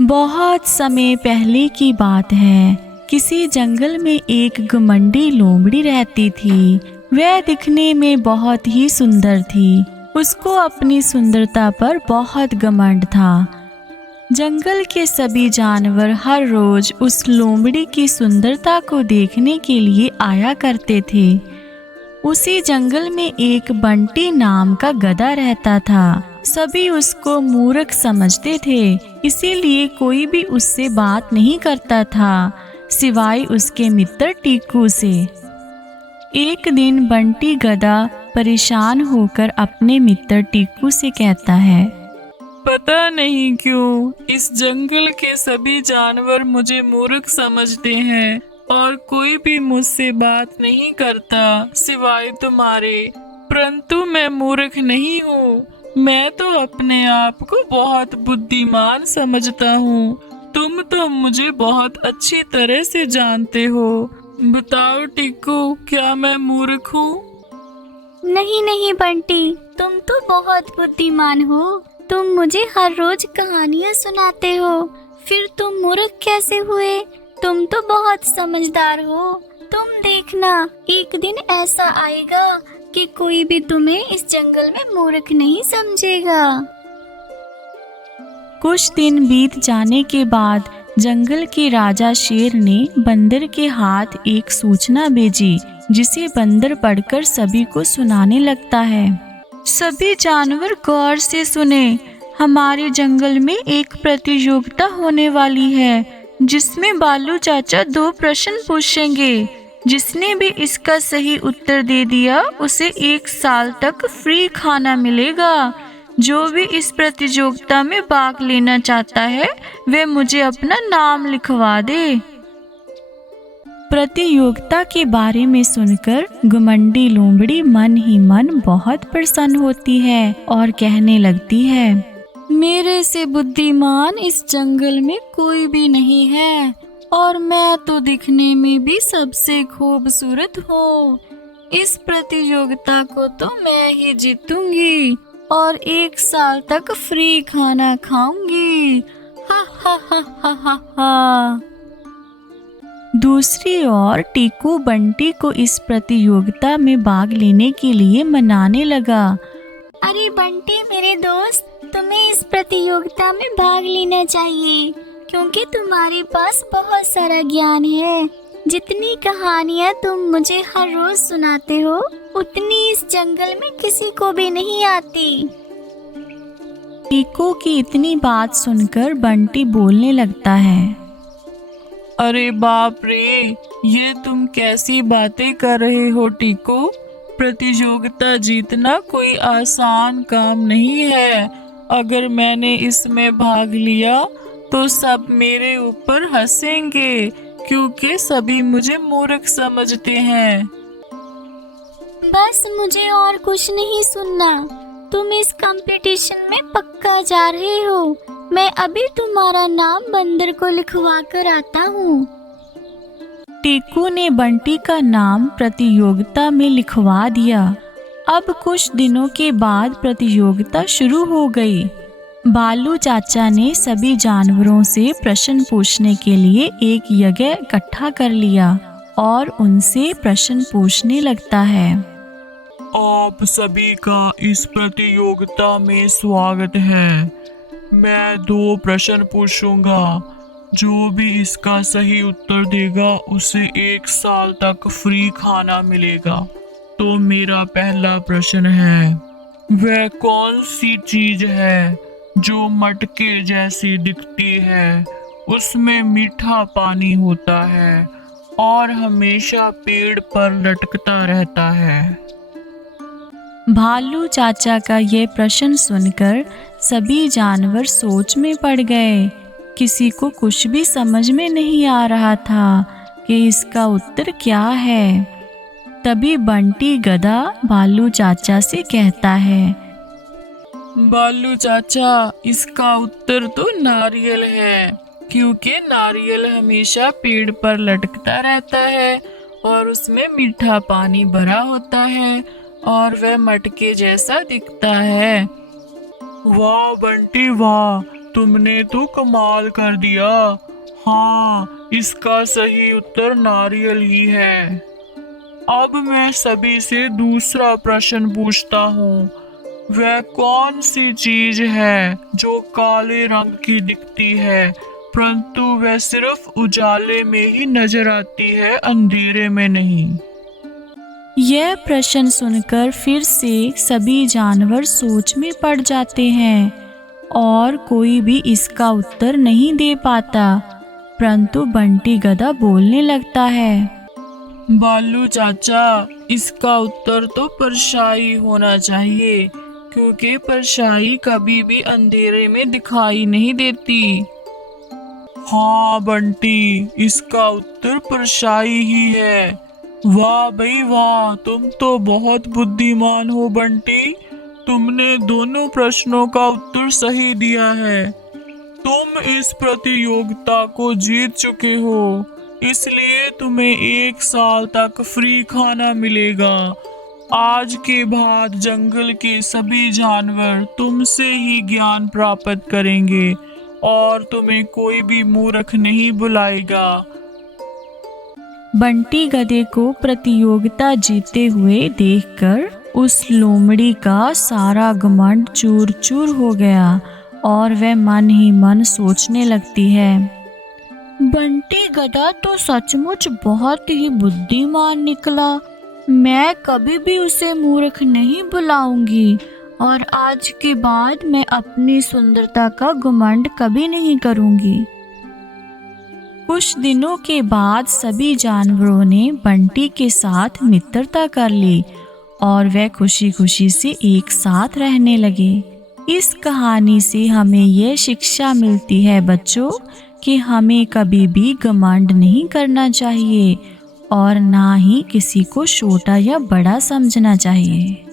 बहुत समय पहले की बात है। किसी जंगल में एक घमंडी लोमड़ी रहती थी। वह दिखने में बहुत ही सुंदर थी। उसको अपनी सुंदरता पर बहुत घमंड था। जंगल के सभी जानवर हर रोज उस लोमड़ी की सुंदरता को देखने के लिए आया करते थे। उसी जंगल में एक बंटी नाम का गधा रहता था। सभी उसको मूर्ख समझते थे, इसीलिए कोई भी उससे बात नहीं करता था, सिवाय उसके मित्र टीकू से। एक दिन बंटी गधा परेशान होकर अपने मित्र टीकू से कहता है, पता नहीं क्यों इस जंगल के सभी जानवर मुझे मूर्ख समझते हैं और कोई भी मुझसे बात नहीं करता सिवाय तुम्हारे। परंतु मैं मूर्ख नहीं हूँ। मैं तो अपने आप को बहुत बुद्धिमान समझता हूँ। तुम तो मुझे बहुत अच्छी तरह से जानते हो। बताओ टीकू, क्या मैं मूर्ख हूँ? नहीं नहीं बंटी, तुम तो बहुत बुद्धिमान हो। तुम मुझे हर रोज कहानियाँ सुनाते हो, फिर तुम मूर्ख कैसे हुए? तुम तो बहुत समझदार हो। तुम देखना, एक दिन ऐसा आएगा कि कोई भी तुम्हें इस जंगल में मूर्ख नहीं समझेगा। कुछ दिन बीत जाने के बाद जंगल के राजा शेर ने बंदर के हाथ एक सूचना भेजी, जिसे बंदर पढ़कर सभी को सुनाने लगता है। सभी जानवर गौर से सुने। हमारे जंगल में एक प्रतियोगिता होने वाली है, जिसमें बालू चाचा 2 प्रश्न पूछेंगे। जिसने भी इसका सही उत्तर दे दिया उसे 1 साल तक फ्री खाना मिलेगा। जो भी इस प्रतियोगिता में भाग लेना चाहता है वह मुझे अपना नाम लिखवा दे। प्रतियोगिता के बारे में सुनकर घमंडी लोमड़ी मन ही मन बहुत प्रसन्न होती है और कहने लगती है, मेरे से बुद्धिमान इस जंगल में कोई भी नहीं है और मैं तो दिखने में भी सबसे खूबसूरत हूँ। इस प्रतियोगिता को तो मैं ही जीतूंगी और 1 साल तक फ्री खाना खाऊंगी। हा हा हा हा हा हा। दूसरी ओर टीकू बंटी को इस प्रतियोगिता में भाग लेने के लिए मनाने लगा। अरे बंटी मेरे दोस्त, तुम्हें इस प्रतियोगिता में भाग लेना चाहिए, क्योंकि तुम्हारे पास बहुत सारा ज्ञान है। जितनी कहानियाँ तुम मुझे हर रोज सुनाते हो, उतनी इस जंगल में किसी को भी नहीं आती। टीकू की इतनी बात सुनकर बंटी बोलने लगता है, अरे बाप रे, ये तुम कैसी बातें कर रहे हो टीकू? प्रतियोगिता जीतना कोई आसान काम नहीं है। अगर मैंने इसमें भाग लिया तो सब मेरे ऊपर हंसेंगे, क्योंकि सभी मुझे मूर्ख समझते हैं। बस मुझे और कुछ नहीं सुनना। तुम इस कंपटीशन में पक्का जा रहे हो। मैं अभी तुम्हारा नाम बंदर को लिखवा कर आता हूँ। टीकू ने बंटी का नाम प्रतियोगिता में लिखवा दिया। अब कुछ दिनों के बाद प्रतियोगिता शुरू हो गई। बालू चाचा ने सभी जानवरों से प्रश्न पूछने के लिए एक जगह इकट्ठा कर लिया और उनसे प्रश्न पूछने लगता है, आप सभी का इस प्रतियोगिता में स्वागत है। मैं 2 प्रश्न पूछूंगा। जो भी इसका सही उत्तर देगा उसे 1 साल तक फ्री खाना मिलेगा। तो मेरा पहला प्रश्न है, वह कौन सी चीज है जो मटके जैसी दिखती है, उसमें मीठा पानी होता है और हमेशा पेड़ पर लटकता रहता है? भालू चाचा का ये प्रश्न सुनकर सभी जानवर सोच में पड़ गए। किसी को कुछ भी समझ में नहीं आ रहा था कि इसका उत्तर क्या है। तभी बंटी गधा भालू चाचा से कहता है, बालू चाचा, इसका उत्तर तो नारियल है, क्योंकि नारियल हमेशा पेड़ पर लटकता रहता है और उसमें मीठा पानी भरा होता है और वह मटके जैसा दिखता है। वाह बंटी वाह, तुमने तो कमाल कर दिया। हाँ, इसका सही उत्तर नारियल ही है। अब मैं सभी से दूसरा प्रश्न पूछता हूँ। वह कौन सी चीज है जो काले रंग की दिखती है, परंतु वह सिर्फ उजाले में ही नजर आती है, अंधेरे में नहीं? यह प्रश्न सुनकर फिर से सभी जानवर सोच में पड़ जाते हैं और कोई भी इसका उत्तर नहीं दे पाता, परंतु बंटी गधा बोलने लगता है। बालू चाचा, इसका उत्तर तो परछाई होना चाहिए, क्योंकि परछाई कभी भी अंधेरे में दिखाई नहीं देती। हाँ बंटी, इसका उत्तर परछाई ही है। वाह भाई वाह, तुम तो बहुत बुद्धिमान हो बंटी। तुमने दोनों प्रश्नों का उत्तर सही दिया है। तुम इस प्रतियोगिता को जीत चुके हो, इसलिए तुम्हें 1 साल तक फ्री खाना मिलेगा। आज के बाद जंगल के सभी जानवर तुमसे ही ज्ञान प्राप्त करेंगे और तुम्हें कोई भी मूर्ख नहीं बुलाएगा। बंटी गधे को प्रतियोगिता जीते हुए देखकर उस लोमड़ी का सारा घमंड चूर चूर हो गया और वह मन ही मन सोचने लगती है, बंटी गधा तो सचमुच बहुत ही बुद्धिमान निकला। मैं कभी भी उसे मूर्ख नहीं बुलाऊंगी और आज के बाद मैं अपनी सुंदरता का घमंड कभी नहीं करूंगी। कुछ दिनों के बाद सभी जानवरों ने बंटी के साथ मित्रता कर ली और वे खुशी खुशी से एक साथ रहने लगे। इस कहानी से हमें यह शिक्षा मिलती है बच्चों कि हमें कभी भी घमंड नहीं करना चाहिए और ना ही किसी को छोटा या बड़ा समझना चाहिए।